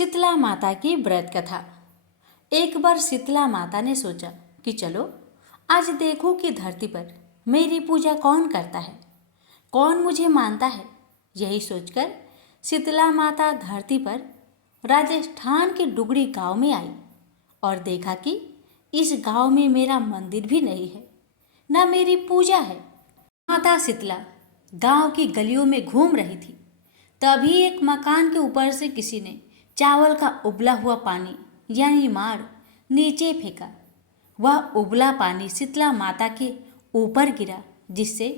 शीतला माता की व्रत कथा। एक बार शीतला माता ने सोचा कि चलो आज देखो कि धरती पर मेरी पूजा कौन करता है, कौन मुझे मानता है। यही सोचकर शीतला माता धरती पर राजस्थान के डुगरी गांव में आई और देखा कि इस गांव में मेरा मंदिर भी नहीं है, न मेरी पूजा है। माता शीतला गांव की गलियों में घूम रही थी। तभी एक मकान के ऊपर से किसी ने चावल का उबला हुआ पानी यानी मार नीचे फेंका। वह उबला पानी शीतला माता के ऊपर गिरा, जिससे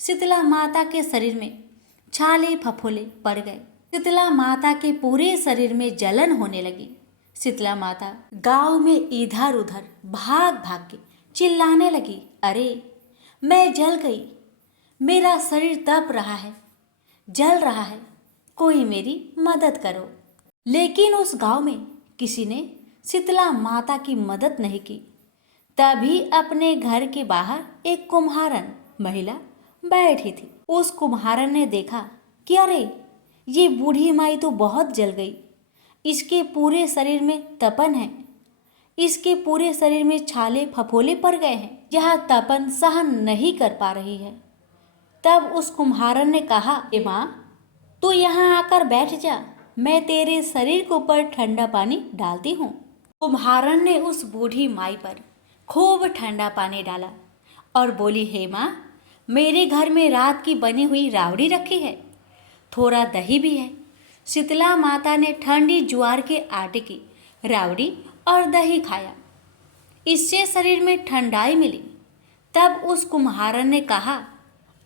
शीतला माता के शरीर में छाले फफोले पड़ गए। शीतला माता के पूरे शरीर में जलन होने लगी। शीतला माता गांव में इधर उधर भाग भाग के चिल्लाने लगी, अरे मैं जल गई, मेरा शरीर तप रहा है, जल रहा है, कोई मेरी मदद करो। लेकिन उस गांव में किसी ने शीतला माता की मदद नहीं की। तभी अपने घर के बाहर एक कुम्हारन महिला बैठी थी। उस कुम्हारन ने देखा कि अरे ये बूढ़ी माई तो बहुत जल गई, इसके पूरे शरीर में तपन है, इसके पूरे शरीर में छाले फफोले पड़ गए हैं, यह तपन सहन नहीं कर पा रही है। तब उस कुम्हारन ने कहा, ए माँ तू यहाँ आकर बैठ जा, मैं तेरे शरीर के ऊपर ठंडा पानी डालती हूँ। कुम्हारन ने उस बूढ़ी माई पर खूब ठंडा पानी डाला और बोली, हे माँ मेरे घर में रात की बनी हुई रावड़ी रखी है, थोड़ा दही भी है। शीतला माता ने ठंडी ज्वार के आटे की रावड़ी और दही खाया, इससे शरीर में ठंडाई मिली। तब उस कुम्हारन ने कहा,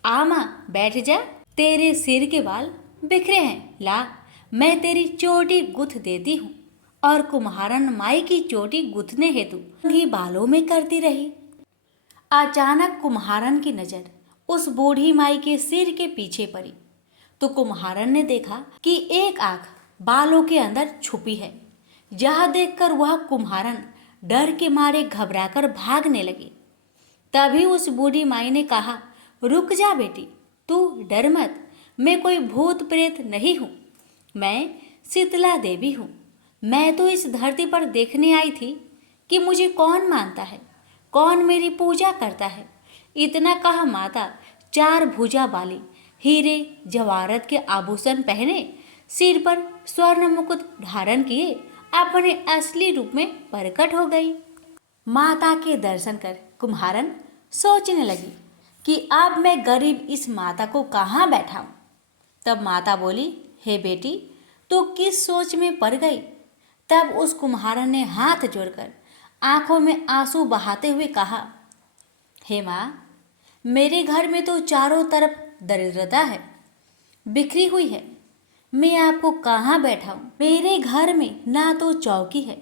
आ माँ बैठ जा, तेरे सिर के बाल बिखरे हैं, ला मैं तेरी चोटी गुथ देती हूँ। और कुम्हारन माई की चोटी गुथने हेतु उन्हीं बालों में करती रही। अचानक कुम्हारन की नज़र उस बूढ़ी माई के सिर के पीछे पड़ी तो कुम्हारन ने देखा कि एक आंख बालों के अंदर छुपी है। यह देखकर वह कुम्हारन डर के मारे घबराकर भागने लगी। तभी उस बूढ़ी माई ने कहा, रुक जा बेटी, तू डर मत, मैं कोई भूत प्रेत नहीं हूँ, मैं शीतला देवी हूँ। मैं तो इस धरती पर देखने आई थी कि मुझे कौन मानता है, कौन मेरी पूजा करता है। इतना कहा माता 4 भुजा वाली हीरे जवाहरत के आभूषण पहने, सिर पर स्वर्ण मुकुट धारण किए अपने असली रूप में प्रकट हो गई। माता के दर्शन कर कुम्हारन सोचने लगी कि अब मैं गरीब इस माता को कहाँ बैठाऊं। तब माता बोली, हे बेटी तू किस सोच में पड़ गई। तब उस कुम्हारन ने हाथ जोड़कर आंखों में आंसू बहाते हुए कहा, हे माँ मेरे घर में तो चारों तरफ दरिद्रता है, बिखरी हुई है, मैं आपको कहाँ बैठाऊं। मेरे घर में ना तो चौकी है,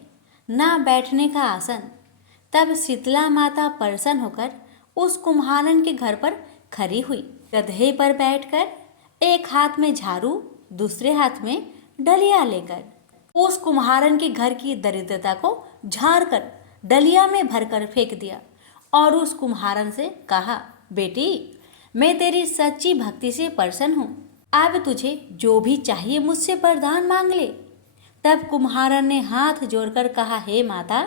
ना बैठने का आसन। तब शीतला माता प्रसन्न होकर उस कुम्हारन के घर पर खड़ी हुई। गधे पर बैठकर एक हाथ में झाड़ू, दूसरे हाथ में डलिया लेकर उस कुम्हारन के घर की दरिद्रता को झाड़कर डलिया में भरकर फेंक दिया और उस कुम्हारन से कहा, बेटी मैं तेरी सच्ची भक्ति से प्रसन्न हूँ, अब तुझे जो भी चाहिए मुझसे वरदान मांग ले। तब कुम्हारन ने हाथ जोड़कर कहा, हे माता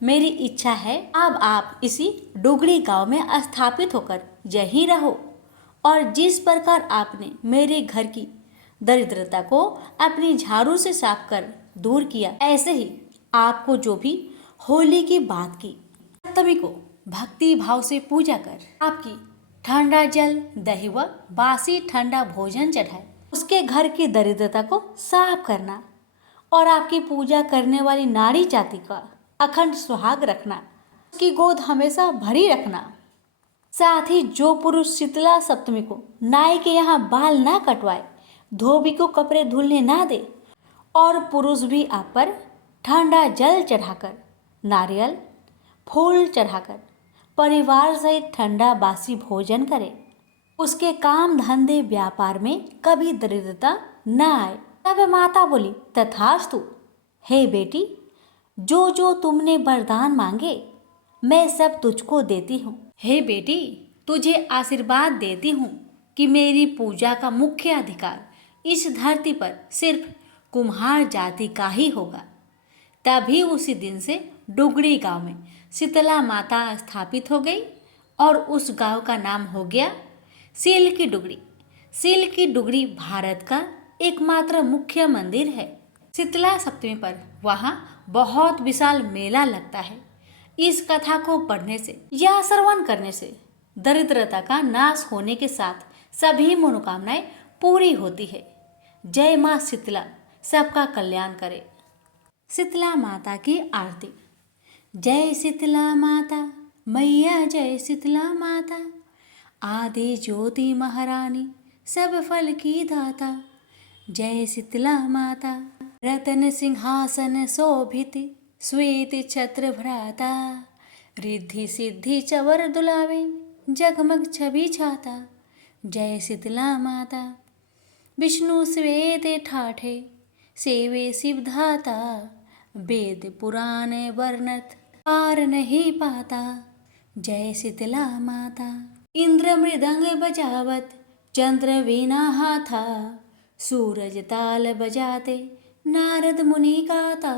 मेरी इच्छा है अब आप इसी डुगरी गांव में स्थापित होकर यहीं रहो और जिस प्रकार आपने मेरे घर की दरिद्रता को अपनी झाड़ू से साफ कर दूर किया, ऐसे ही आपको जो भी होली की बात की, सप्तमी को भक्ति भाव से पूजा कर आपकी ठंडा जल, दही व बासी ठंडा भोजन चढ़ाए, उसके घर की दरिद्रता को साफ करना और आपकी पूजा करने वाली नारी जाति का अखंड सुहाग रखना, उसकी गोद हमेशा भरी रखना। साथ ही जो पुरुष शीतला सप्तमी को नाई के यहाँ बाल ना कटवाए, धोबी को कपड़े धुलने ना दे और पुरुष भी आप पर ठंडा जल चढ़ाकर, नारियल फूल चढ़ाकर परिवार सहित ठंडा बासी भोजन करे, उसके काम धंधे व्यापार में कभी दरिद्रता न आए। तब माता बोली, तथास्तु हे बेटी, जो जो तुमने वरदान मांगे मैं सब तुझको देती हूँ। हे बेटी तुझे आशीर्वाद देती हूँ कि मेरी पूजा का मुख्य अधिकार इस धरती पर सिर्फ कुम्हार जाति का ही होगा। तभी उसी दिन से डुगरी गांव में शीतला माता स्थापित हो गई और उस गांव का नाम हो गया सील की डुगरी। सील की डुगरी भारत का एकमात्र मुख्य मंदिर है। शीतला सप्तमी पर वहाँ बहुत विशाल मेला लगता है। इस कथा को पढ़ने से या श्रवण करने से दरिद्रता का नाश होने के साथ सभी मनोकामनाएं पूरी होती है। जय माँ शीतला सबका कल्याण करे। शीतला माता की आरती। जय शीतला माता मैया, जय शीतला माता, आदि ज्योति महारानी, सब फल की दाता। जय शीतला माता, रतन सिंहासन शोभित, श्वेत छत्र भ्राता, रिद्धि सिद्धि चवर दुलावे, जगमग छवि छाता। जय शीतला माता, विष्णु श्वेत ठाठे, सेवे शिवधाता, वेद पुराण वर्णत पार नहीं पाता। जय शीतला माता, इंद्र मृदंग बजावत, चंद्र वीणा हाथा, सूरज ताल बजाते, नारद मुनि गाता।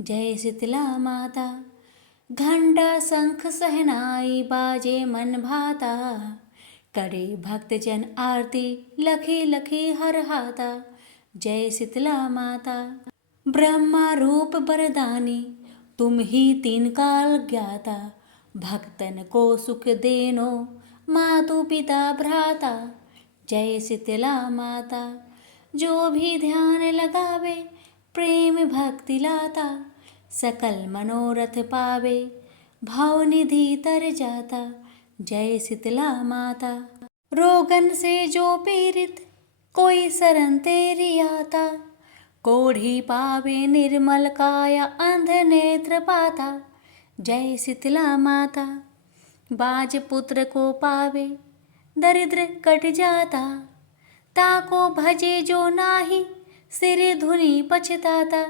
जय शीतला माता, घंटा शंख सहनाई, बाजे मन भाता, करे भक्त जन आरती, लखी लखी हर हाता। जय शीतला माता, ब्रह्मा रूप वरदानी, तुम ही तीन काल ज्ञाता, भक्तन को सुख देनो, मातु पिता भ्राता। जय शीतला माता, जो भी ध्यान लगावे, प्रेम भक्ति लाता, सकल मनोरथ पावे, भाव निधि तर जाता। जय शीतला माता, रोगन से जो पीड़ित, कोई शरण तेरी आता, कोढ़ी पावे निर्मल काया, अंध नेत्र पाता। जय शीतला माता, बाज पुत्र को पावे, दरिद्र कट जाता, ताको भजे जो नाही, सिर धुनि पछताता।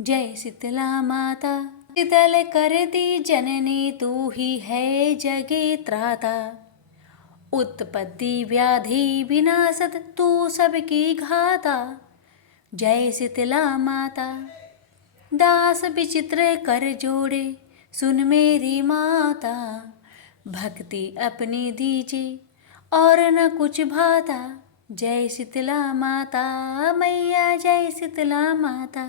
जय शीतला माता, शीतल करती जननी, तू ही है जगे त्राता, उत्पत्ति व्याधि विनाशत, तू सबकी घाता। जय शीतला माता, दास विचित्र कर जोड़े, सुन मेरी माता, भक्ति अपनी दीजे और न कुछ भाता। जय शीतला माता मैया, जय शीतला माता।